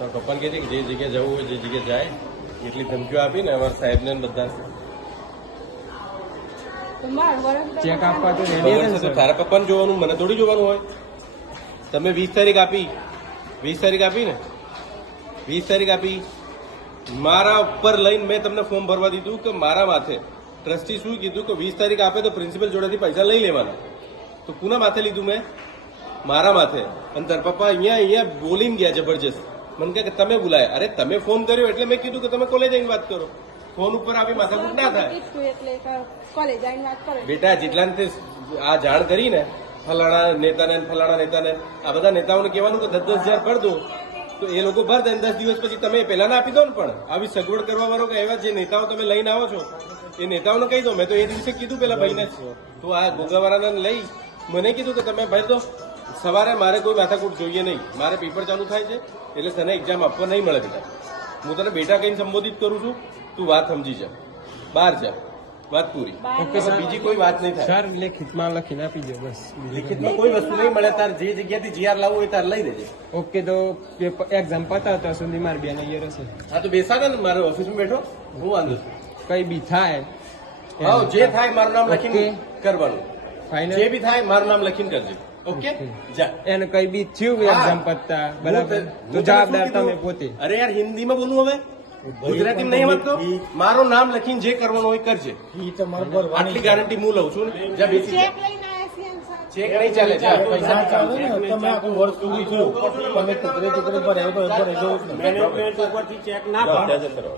પપ્પાને કીધી કે જે જગ્યાએ જવું હોય જે જગ્યાએ જાય એટલી ધમકીઓ આપીને અમારા સાહેબને બધા ચેક આપવા તો તારા પપ્પાને જોવાનું મને થોડી જોવાનું હોય. તમે 20 તારીખ આપી 20 તારીખ આપી ને 20 તારીખ આપી મારા ઉપર લઈને મેં તમને ફોર્મ ભરવા દીધું કે મારા માથે ટ્રસ્ટી શું કીધું કે 20 તારીખ આપે તો પ્રિન્સિપલ જોડેથી પૈસા લઈ લેવાના. તો કોના માથે લીધું મેં? મારા માથે. અને તારા પપ્પા અહીંયા બોલીને ગયા જબરજસ્ત. મને કહે કે તમે બોલાયા. અરે તમે ફોન કર્યો એટલે મેં કીધું કે તમે કોલેજ આવીને વાત કરો. ફોન ઉપર આવી માથાકૂટ ના થાય. બેટા જેટલાને તે આ જાણ કરી ને ફલાણા નેતાને આ બધા નેતાઓને કહેવાનું કે 10,000 ભર દો તો એ લોકો ભર દે. 10 દિવસ પછી તમે પહેલા ના આપી દો ને. પણ આવી સગવડ કરવા વાળો કે એવા જે નેતાઓ તમે લઈને આવો છો એ નેતાઓને કહી દો. મેં તો એ દિવસે કીધું પેલા ભાઈને તો આ ગોગાવાળાને લઈ મને કીધું કે તમે ભરી દો. સવારે મારે કોઈ માથાકૂટ જોઈએ નહીં. મારે પેપર ચાલુ થાય છે એટલે તને એક્ઝામ આપવા નહીં મળે બેટા. હું તને બેટા કહીને સંબોધિત કરું છું. તું વાત સમજી જા. બહાર જા. વાત પૂરી. બીજી કોઈ વાત નહીં થાય. સર લેખિતમાં લખીને આપી દો બસ. લિખિતમાં કોઈ વસ્તુ નહીં મળે. તાર જે જગ્યાથી જીઆર લાવવું હોય તાર લઈ દેજે. ઓકે તો એક્ઝામ પતાવતા સુધી મારી બેન અહીંયા રહેશે. હા તો બેસાડે ને મારે ઓફિસમાં બેઠો હું વાંધો છું. કઈ બી થાય હા જે થાય મારું નામ લખીને કરવાનું. ફાઇનલ જે બી થાય મારું નામ લખીને કરજે. ઓકે જા. એને કઈ બી થયું એક્ઝામ પતતા બરાબર તો જવાબદાર તમે પોતે. અરે યાર હિન્દીમાં બોલું હવે ગુજરાતીમાં નહીં સમજતો. મારું નામ લખીને જે કરવાનું હોય કરજે. આટલી ગેરંટી હું લઉં છું ને. જા બેસી જા. ચેક નહીં ચાલે. જા પૈસા તમે આખું વર્ષ પૂરી થયું તમે ટુકડે ભરાયો તો મેનેજમેન્ટ ઉપરથી ચેક ના પાડે. ચાલો